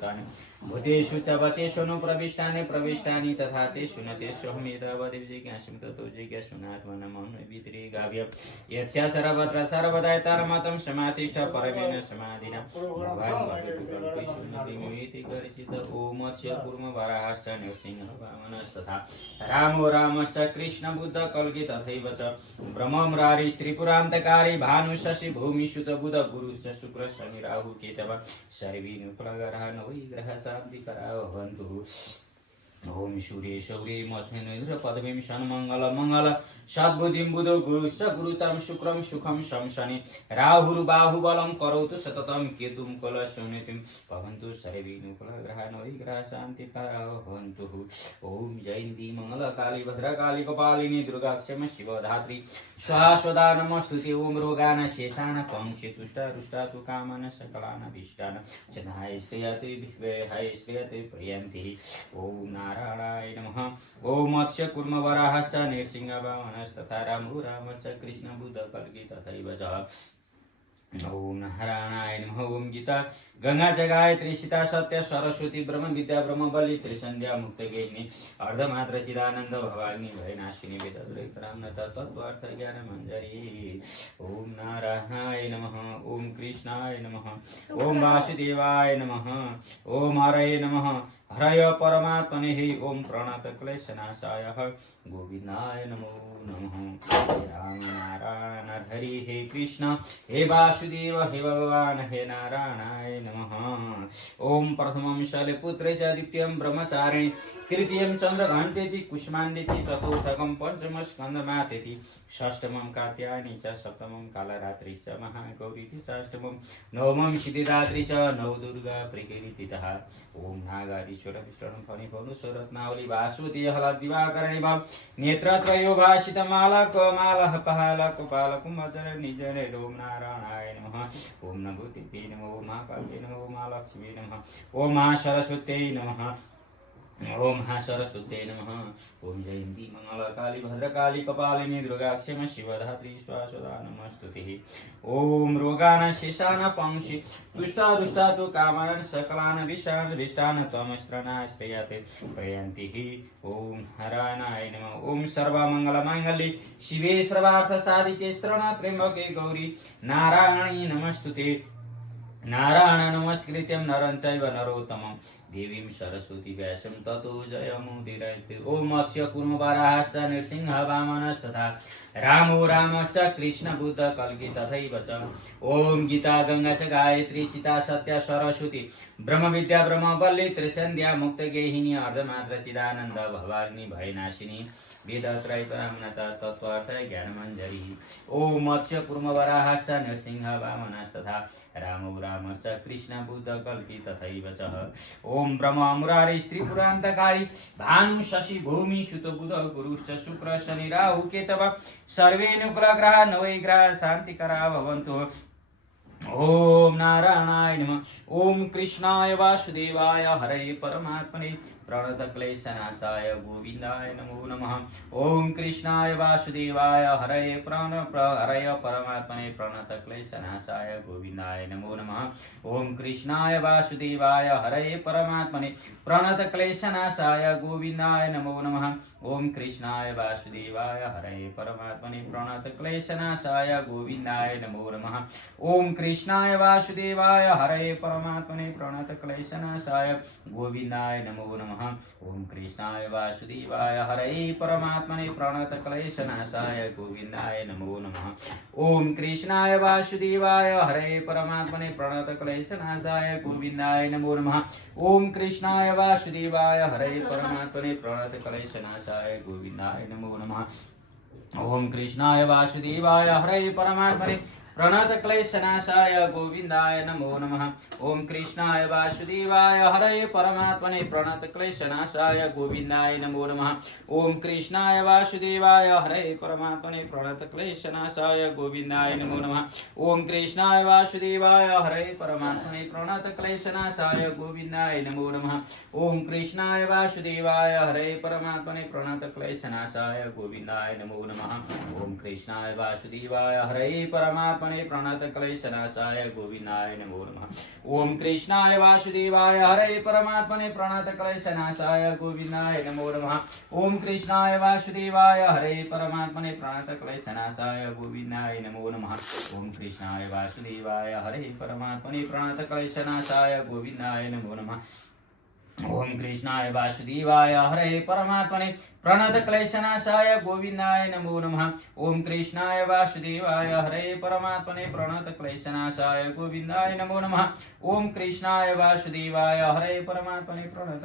भूतानि भूतेषु च वचेषु नु प्रविष्टानि प्रविष्टानि तथा तेषु न तेष्वहमेतावदेव जिज्ञासुं ततो जिज्ञासुनात्मनमो वितरेगाव्यं यस्या सर्वत्र सर्वदायतारमतं समातिष्ठ परमेण समाधिना भगवान् कल्पेषु गर्जित ओम मत्स्य कूर्म वराहश्च नृसिंह वामनस्तथा रामो रामश्च कृष्ण बुद्ध कल्की तथैव च ब्रह्ममुरारी त्रिपुरान्तकारी भानु शशि भूमिसुत बुध गुरुश्च शुक्र शनि राहु केतव सर्वीनुप्लगरः नवैग्रह शान्तिकरा भवन्तु ओम सूर्य शौर्य मथेन्द्र पदवीं षण्मंगल मंगल सद्बुद्धिं बुधो गुरुश्च गुरुतम शुक्रम सुखम शम शनि राहुर्बाहुबलं करोतु सततं केतुं कलशोन्नतिं भवन्तु सर्वेनुकुलग्रहा नवैग्रहा शान्तिकरा भवन्तु ओम जयन्ती मंगल काली भद्रकाली कपालिनी दुर्गा क्षमा शिवधात्री स्वाहा स्वदा नमस्तुते ओम रोगान शेषान पंक्षि तुष्टा रुष्टा तु कामन सकलान विष्टान जनाय श्रेयते विश्वेहाय श्रेयते प्रियन्ति ओम नारायणाय नमः ओम मत्स्य कूर्म वराहश्च नृसिंह वामनस्तथा रामो रामश्च कृष्ण बुद्ध कल्की तथैव च ओम नारायणाय नमः ओम गीता गंगा च गायत्री सीता सत्य सरस्वती ब्रह्म विद्या ब्रह्म बलि त्रिसंध्या मुक्त गेहिनी अर्धमात्र चिदानंद भवाग्नि भयनाशिनी वेदद्रैतराम न तत्त्वार्थ ज्ञान मंजरी ओम नारायणाय नमः ओम कृष्णाय नमः ओम वासुदेवाय नमः ओम हरये नमः हरय परमात्मने हे ओम प्रणत क्लेशनाशाय गोविंदाय नमो नमः राम नारायण हरि हे कृष्ण हे वासुदेव हे भगवान हे नारायणाय नमः ओम प्रथमं शैलपुत्रे च द्वितीयं ब्रह्मचारिणी तृतीयं चंद्रघंटेति कुष्मांडेति चतुर्थकं पंचम स्कंदमातेति षष्ठमं कात्यायनी च सप्तमं कालरात्रि च महागौरीति षष्ठमं नवमं सिद्धिदात्री च नवदुर्गा प्रकीर्तितः ओम नागारीश्वर विष्णु फणिभवनु स्वरत्नावली वासुदेव हला दिवाकरणी भाव नेत्रत्रयो भाषित मालक मालः पहालक पालक मजर निजर ओम नारायणाय नमः ओम नभूतिभ्ये नमः ओम महाकाल्ये नमः ओम महालक्ष्मी नमः ओम महासरस्वत्यै नमः ओम सरस्वती नमः ओम जयंती मंगल काली भद्रकाली कपालिनी दुर्गा क्षमा शिवधात्री स्वासदा नमस्तुतिः ओम रोगान शेषान पंक्षि दुष्टा दुष्टा तु कामान् सकलान् विषान् विष्टान् त्वमस्त्रणाश्रयते प्रयन्ति ओम नारायणाय नमः ओम सर्वमंगल मांगल्ये शिवे सर्वार्थ साधिके शरण्ये त्र्यंबके गौरी नारायणी नमस्तुते नारायण नमस्कृत्यं नरं चैव नरोत्तमं देवीं सरस्वती व्यासं ततो जयमुदीरयते ओम मत्स्य कूर्म वराहश्च नृसिंह वामनस्तथा रामो रामश्च कृष्ण बुद्ध कल्की तथैव च ओम गीता गंगा च गायत्री सीता सत्य सरस्वती ब्रह्म विद्या ब्रह्म बलि त्रिसंध्या मुक्त गेहिनी अर्धमात्र चिदानंद भवाग्नि भयनाशिनी वेदत्रैतराम्नता तत्त्वार्थ ज्ञानमञ्जरी ओम मत्स्य कूर्म वराहश्च नृसिंह वामनस्तथा रामो रामश्च कृष्ण बुद्ध कल्की तथैव च ओम ब्रह्म मुरारी त्रिपुरान्तकारी भानु शशि भूमि सुत बुध गुरुश्च शुक्र शनि राहु केतव सर्वेनुकुलग्रहा नवैग्रहा शान्तिकरा भवन्तु ओम नारायणाय नमः ओम कृष्णाय वासुदेवाय हरये परमात्मने प्रणतक्लेशनाशाय गोविंदाय नमो नमः ओम कृष्णाय वासुदेवाय हरये परमात्मने प्रणतक्लेशनाशाय गोविंदाय नमो नमः ओम कृष्णाय वासुदेवाय हरये परमात्मने प्रणतक्लेशनाशाय गोविंदाय नमो नमः ओम कृष्णाय वासुदेवाय हरये परमात्मने प्रणतक्लेशनाशाय गोविंदाय नमो नमः ओम कृष्णाय वासुदेवाय हरये परमात्मने प्रणतक्लेशनाशाय गोविंदाय नमो नमः ओम कृष्णाय वासुदेवाय हरये परमात्मने प्रणतक्लेशनाशाय गोविंदाय नमो नमः ओम कृष्णाय वासुदेवाय हरये परमात्मने प्रणतक्लेशनाशाय गोविंदाय नमो नमः ओम कृष्णाय वासुदेवाय हरये परमात्मने प्रणतक्लेशनाशाय गोविंदाय नमो नमः ओम कृष्णाय वासुदेवाय हरये परमात्मने प्रणतक्लेशनाशाय गोविंदाय नमो नमः ओम कृष्णाय वासुदेवाय हरये परमात्मने प्रणतक्लेशनाशाय गोविंदाय नमो नमः ओम कृष्णाय वासुदेवाय हरये परमात्मने प्रणतक्लेशनाशाय गोविंदाय नमो नमः ओम कृष्णाय वासुदेवाय हरये परमात्मने प्रणतक्लेशनाशाय गोविंदाय नमो नमः ओम कृष्णाय वासुदेवाय हरये परमात्मने प्रणतक्लेशनाशाय गोविंदाय नमो नमः ओम कृष्णाय वासुदेवाय हरये परमात्मने परमात्मने प्रणतक्लेशनाशाय गोविन्दाय नमो नमः। ओम कृष्णाय वासुदेवाय हरे परमात्मने प्रणतक्लेशनाशाय गोविन्दाय नमो नमः। ओम कृष्णाय वासुदेवाय हरे परमात्मने प्रणतक्लेशनाशाय गोविन्दाय नमो नमः। ओम कृष्णाय वासुदेवाय हरे परमात्मने प्रणतक्लेशनाशाय गोविन्दाय नमो नमः। ओम कृष्णाय वासुदेवाय हरे परमात्मने प्रणतक्लेशनाशाय गोविन्दाय नमो नमः। ओम कृष्णाय वासुदेवाय हरे परमात्मने प्रणतक्लेशनाशाय गोविन्दाय नमो नमः। ओम कृष्णाय वासुदेवाय हरे परमात्मने प्रणत